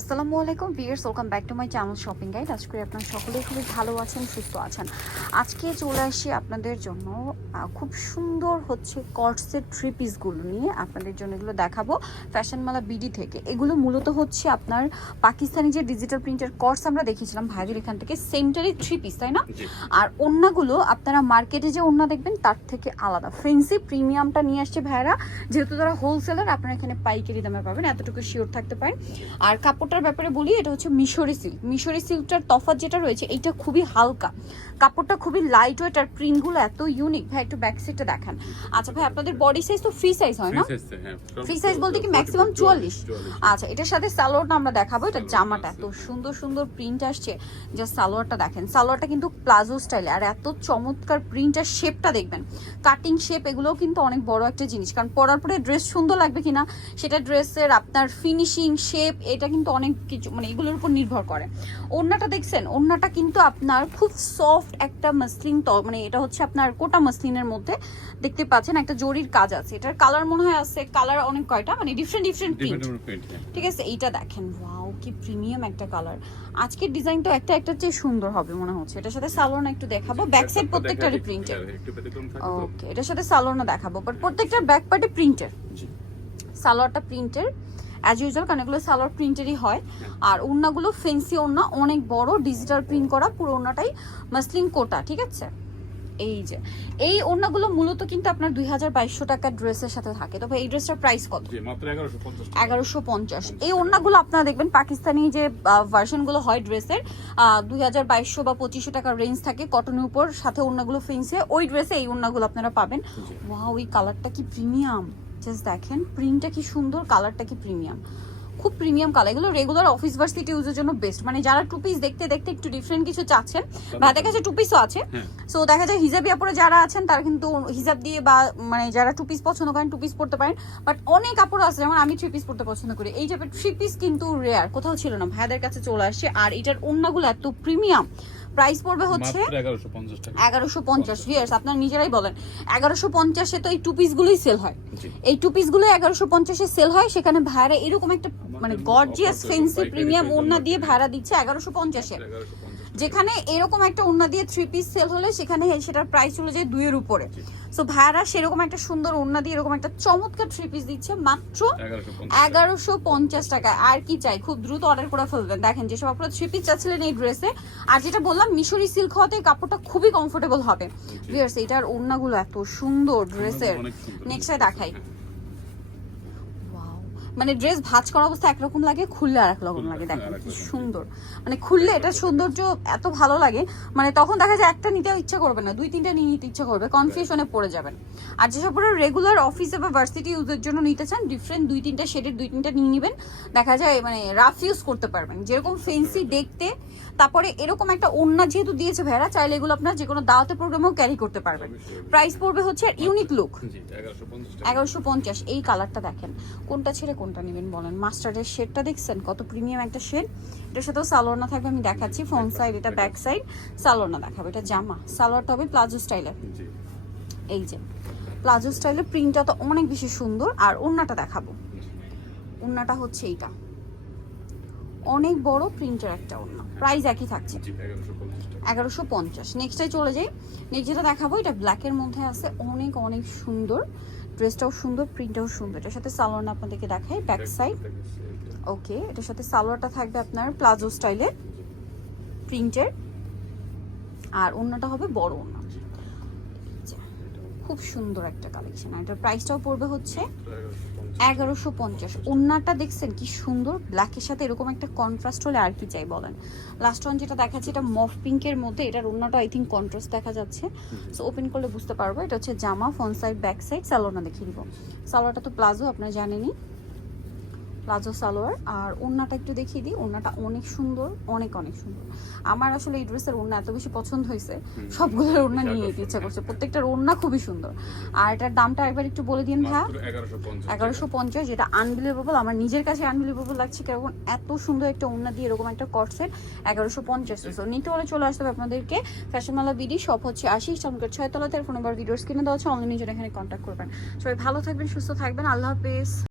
আসসালামু আলাইকুম viewers welcome back to my channel shopping guide. আজকে করি আপনারা সকলেই খুবই ভালো আছেন সুস্থ আছেন। আজকে চলে আসি আপনাদের জন্য খুব সুন্দর হচ্ছে কর্সের থ্রি পিসগুলো নিয়ে আপনাদের জন্য এগুলো দেখাবো ফ্যাশনমালা বিডি থেকে। এগুলো মূলত হচ্ছে আপনার পাকিস্তানি যে ডিজিটাল প্রিন্টের কর্স আমরা দেখেছিলাম ভাইদের এখান থেকে সেমটারই থ্রি পিস তাই না? আর ওন্নাগুলো আপনারা মার্কেটে যে ওন্না দেখবেন তার থেকে আলাদা। ফ্রেন্সি প্রিমিয়ামটা নিয়ে আসছে ভাইরা যেহেতু তারা হোলসেলার আপনারা এখানে পাইকারি দামে পাবেন এতটুকু শিওর থাকতে পারেন। আর কাপড়টার ব্যাপারে বলি এটা হচ্ছে মিশরি সিল্ক মিশরি সিল্কটার তফাৎ যেটা রয়েছে এইটা খুবই হালকা। কাপড়টা খুবই লাইট ওয়েট আর প্রিন্টগুলো এত ইউনিক ভাই একটু ব্যাক সাইডটা দেখান। আচ্ছা ভাই আপনাদের বডি সাইজ তো ফ্রি সাইজ হয় না? ফ্রি সাইজ বলতে কি ম্যাক্সিমাম চুয়াল্লিশ আচ্ছা এটার সাথে সালোয়ারটা আমরা দেখাবো। এটা জামাটা এত সুন্দর সুন্দর প্রিন্ট আসছে। যা সালোয়ারটা দেখেন। সালোয়ারটা কিন্তু প্লাজো স্টাইলে আর এত চমৎকার প্রিন্ট আর শেপটা দেখবেন। কাটিং শেপ এগুলোও কিন্তু অনেক বড় একটা জিনিস। কারণ পরার পরে ড্রেস সুন্দর লাগবে কিনা সেটা ড্রেসের আপনার ফিনিশিং শেপ এটা কিন্তু অনেক কিছু মানে এগুলোর উপর নির্ভর করে। ওড়নাটা দেখছেন? ওড়নাটা কিন্তু আপনার খুব সফট একটা মাসলিন ত মানে এটা হচ্ছে আপনার কোটা মাসলিনের মধ্যে দেখতে পাচ্ছেন একটা জরির কাজ আছে। এটার কালার মনে হয় আছে কালার অনেক কয়টা? মানে ডিফারেন্ট ডিফারেন্ট প্রিন্ট ঠিক আছে এইটা দেখেন। ওয়াও কি প্রিমিয়াম একটা কালার আজকের ডিজাইন তো একটা একটা চেয়ে সুন্দর হবে মনে হচ্ছে। এটার সাথে সালোয়ার একটু দেখাবো। ব্যাক সাইড প্রত্যেকটারই প্রিন্টের ওকে এটার সাথে সালোয়ার দেখাবো বাট প্রত্যেকটার ব্যাক পার্টে প্রিন্টের সালোয়ারটা প্রিন্টের অ্যাজ ইউজুয়াল কারণ এগুলো সালোয়ার প্রিন্টেরই হয়। আর ওড়নাগুলো ফেন্সি ওড়না অনেক বড় ডিজিটাল প্রিন্ট করা পুরো ওড়নাটাই মাসলিন কোটা ঠিক আছে? এই যে এই ওড়নাগুলো মূলত কিন্তু আপনার দুই হাজার বাইশশো টাকার ড্রেসের সাথে থাকে। তবে এই ড্রেসটার প্রাইস কত? এগারোশো পঞ্চাশ এই ওড়নাগুলো আপনারা দেখবেন পাকিস্তানি যে ভার্সনগুলো হয় ড্রেসের দুই হাজার বাইশশো বা পঁচিশশো টাকার রেঞ্জ থাকে কটনের উপর সাথে ওড়নাগুলো ফেন্সে ওই ড্রেসে এই ওড়নাগুলো আপনারা পাবেন। ওয়াও ওই কালারটা কি প্রিমিয়াম জাস্ট দেখেন প্রিন্টটা কি সুন্দর কালারটা কি প্রিমিয়াম খুব প্রিমিয়াম কালার এগুলো রেগুলার অফিস ভার্সিটি ইউজের জন্য বেস্ট মানে যারা টু পিস দেখতে দেখতে একটু ডিফারেন্ট কিছু চাচ্ছেন ভাইদের কাছে টু পিসও আছে। হ্যাঁ। সো দেখা যায় হিজাবি আপরে যারা আছেন তারা কিন্তু হিজাব দিয়ে বা মানে যারা টু পিস পছন্দ করেন টু পিস পড়তে পারেন। বাট অনেক কাপড় আছে যেমন আমি থ্রি পিস পড়তে পছন্দ করি। এই টাইপের থ্রি পিস কিন্তু রেয়ার কোথাও ছিল না ভাইদের কাছে চলে আসছে। আর এটার অন্যগুলো এত প্রিমিয়াম প্রাইস পড়বে হচ্ছে এগারোশো পঞ্চাশ ভিয়ার্স আপনারা নিজেরাই বলেন। এগারোশো পঞ্চাশে তো এই টু পিসগুলোই সেল হয়। এই টু পিসগুলো এগারোশো পঞ্চাশে সেল হয় সেখানে ভাড়া এরকম একটা মানে গর্জিয়াস ফেন্সি প্রিমিয়াম ওড়না দিয়ে ভাড়া দিচ্ছে এগারোশো পঞ্চাশে। যেখানে এরকম একটা ওড়না দিয়ে থ্রি পিস সেল হলে সেখানে সেটার প্রাইস চলে যায় দুইয়ের উপরে। সো ভাইরা সেরকম একটা সুন্দর ওড়না দিয়ে এরকম একটা চমৎকার থ্রি পিস দিচ্ছে মাত্র এগারোশো পঞ্চাশ টাকা। আর কি চাই? খুব দ্রুত অর্ডার করে ফেলবেন। দেখেন যেসব আপনারা থ্রি পিস চাচ্ছিলেন এই ড্রেসে আর যেটা বললাম মিশরি সিল্ক হওয়াতে এই কাপড়টা খুবই কমফোর্টেবল হবে। ভিয়ার্স এটার ওড়নাগুলো এত সুন্দর ড্রেসের নেক্সট দেখাই। Wow, মানে ড্রেস ভাঁজ করা অবস্থা একরকম লাগে খুললে আর এক রকম লাগে দেখেন কি সুন্দর। মানে খুললে এটা সৌন্দর্য এত ভালো লাগে মানে তখন দেখা যায় একটা নিতে ইচ্ছা করবে না দুই তিনটা নিয়ে নিতে ইচ্ছা করবে কনফিউশনে পড়ে যাবেন। আর যেসব পরে রেগুলার অফিসে বা ভার্সিটি ইউজের জন্য নিতে চান ডিফারেন্ট দুই তিনটা শেডের দুই তিনটা নিয়ে নেবেন। দেখা যায় মানে রাফ ইউজ করতে পারবেন। যেরকম ফেন্সি দেখতে তারপরে এরকম একটা ওন্না যেহেতু দিয়েছে ভেড়া চাইলে এগুলো আপনার যে কোনো দাওয়াতে প্রোগ্রামেও ক্যারি করতে পারবেন। প্রাইস পড়বে হচ্ছে ইউনিক লুক এগারোশো পঞ্চাশ এই কালারটা দেখেন। কোনটা ছেড়ে কোনটা নেবেন বলেন? মাস্টার্ডের শেডটা দেখছেন? কত প্রিমিয়াম একটা শেড। এটার সাথেও সালোয়ার থাকবে আমি দেখাচ্ছি ফ্রন্ট সাইড এটা ব্যাক সাইড সালোয়ার না দেখাবো এটা জামা। সালোয়ারটা হবে প্লাজো স্টাইলের। এই যে প্লাজো স্টাইলের প্রিন্টটা তো অনেক বেশি সুন্দর। আর ওড়নাটা দেখাবো। ওড়নাটা হচ্ছে এইটা। অনেক বড় প্রিন্টের একটা ওড়না প্রাইস একই থাকছে। এগারোশো পঞ্চাশ নেক্সটে চলে যাই। নেক্সট যেটা দেখাবো এটা ব্ল্যাকের মধ্যে আছে। অনেক অনেক সুন্দর। ড্রেসটাও সুন্দর প্রিন্টটাও সুন্দর। এটার সাথে সালোয়ার আপনাদেরকে দেখাই ব্যাক সাইড ওকে এটার সাথে সালোয়ারটা থাকবে আপনার প্লাজো স্টাইলে প্রিন্টের আর অন্যটা হবে বড় অন্য খুব সুন্দর একটা কালেকশন আর এটার প্রাইসটাও পড়বে হচ্ছে এগারোশো পঞ্চাশ। ওড়নাটা দেখছেন কি সুন্দর ব্ল্যাকের সাথে এরকম একটা কন্ট্রাস্ট হলে আর কি চাই বলেন। লাস্ট ওয়ান যেটা দেখাচ্ছে এটা মফ পিঙ্কের মধ্যে এটার ওড়নাটা আই থিঙ্ক কন্ট্রাস্ট দেখা যাচ্ছে। সো ওপেন করলে বুঝতে পারব এটা হচ্ছে জামা ফ্রন্ট সাইড ব্যাক সাইড সালোনা দেখিয়ে দিব। সালোয়ারটা তো প্লাজো আপনারা জানেনই। প্লাজো সালোয়ার। আর ওড়নাটা একটু দেখিয়ে দিই। ওড়নাটা অনেক সুন্দর অনেক অনেক সুন্দর। আমার আসলে এই ড্রেসের ওড়না এত বেশি পছন্দ হয়েছে। সবগুলোর ওড়না নিয়ে যেতে ইচ্ছা করছে। প্রত্যেকটার ওড়না খুবই সুন্দর। আর এটার দামটা একবার একটু বলে দিন ভাইয়া। এগারোশো পঞ্চাশ যেটা আনবিলিভেবল আমার নিজের কাছে আনবিলিভেবল লাগছে কারণ এত সুন্দর একটা ওড়না দিয়ে এরকম একটা কটসেট এগারোশো পঞ্চাশ। সো নিতে হলে চলে আসতে হবে আপনাদেরকে। ফ্যাশনমালা বিডি সব হচ্ছে আশি চমকের ছয় তলাতে ফোন নাম্বার ভিডিওস কিনে দেওয়া হচ্ছে অনলাইনে জন্য এখানে কন্ট্যাক্ট করবেন। সবাই ভালো থাকবেন সুস্থ থাকবেন। আল্লাহ হাফেজ।